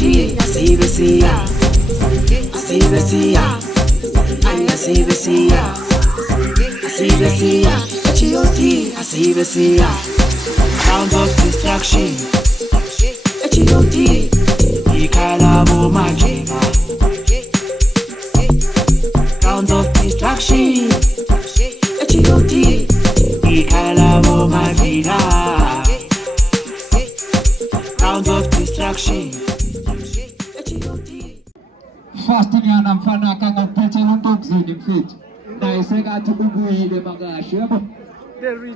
G.O.D. I see the sea. I see the sea. I see the sea. I see the sea. G.O.D. I see the sea. Sounds of destruction. G.O.D. Ikalabo Majima. Sounds of destruction. G.O.D. Ikalabo Majima. Sounds of destruction. Fasting yan ang fanakang ang pecha Ntokzin im fit. Na isega tububuhi de magasya mo.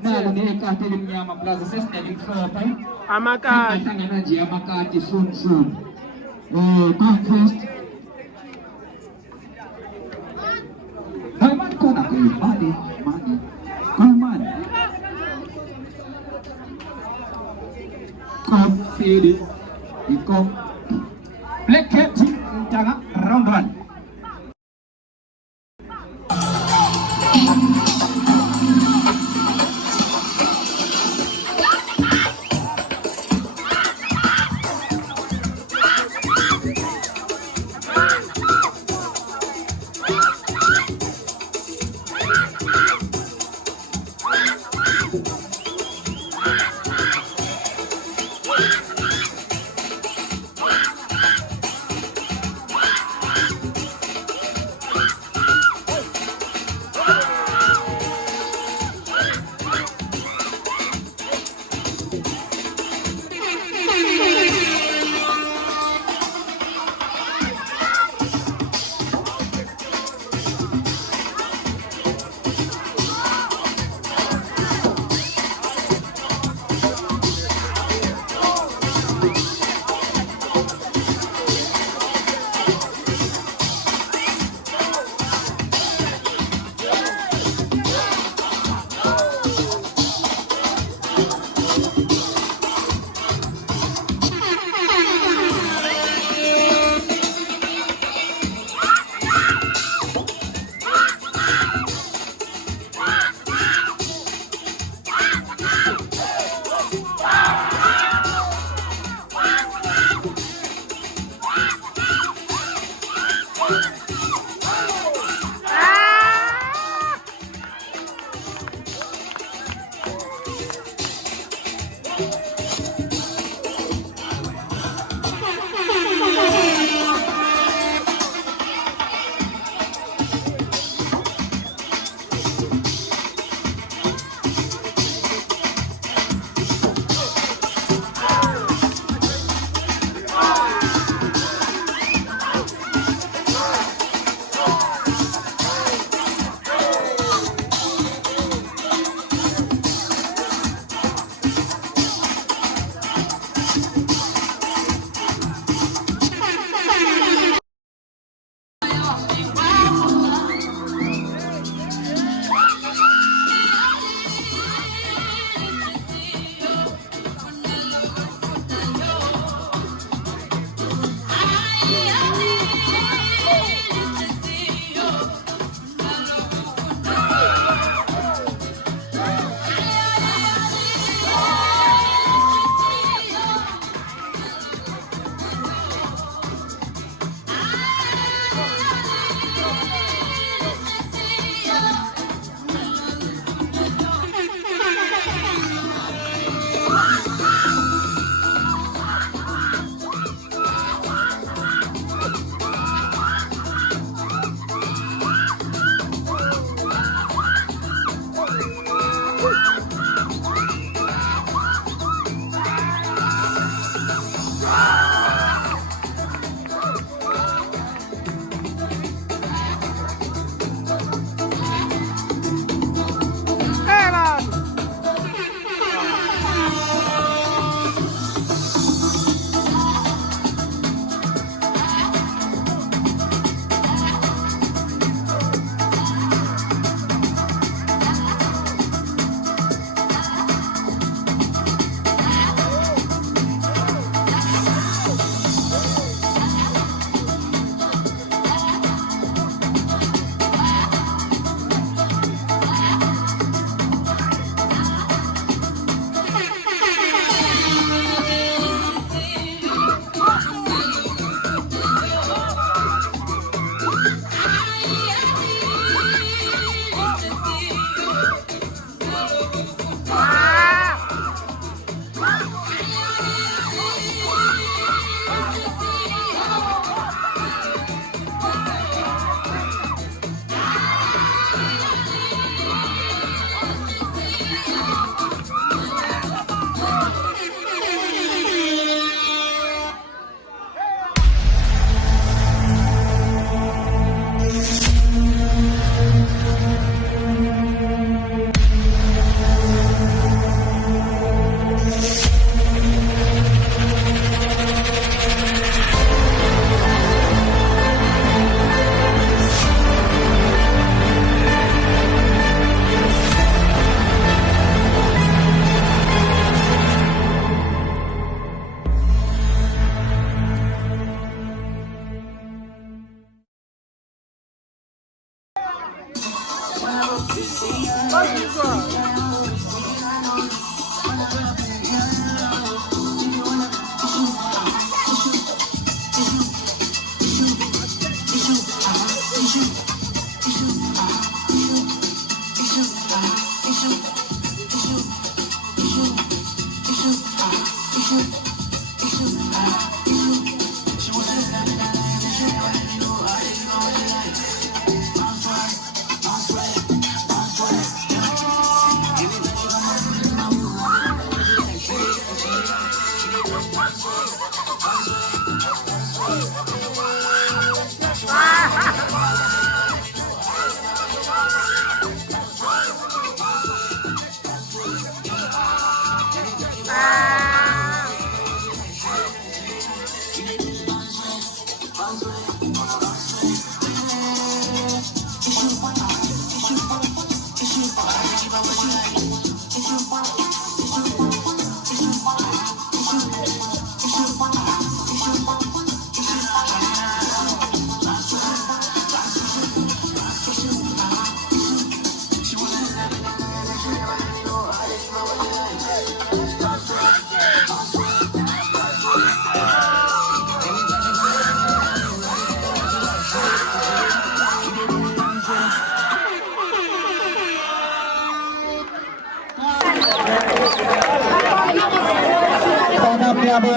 Na ni katilim niya maplaza na di flopai. Amakati. Tanga na dia makati soon. Breakfast. Naman ko na kayo money. Kuman. Feed it. Black cat. Jangan round one.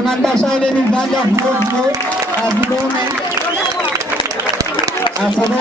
Manda saya di Gajah Murni, Abdul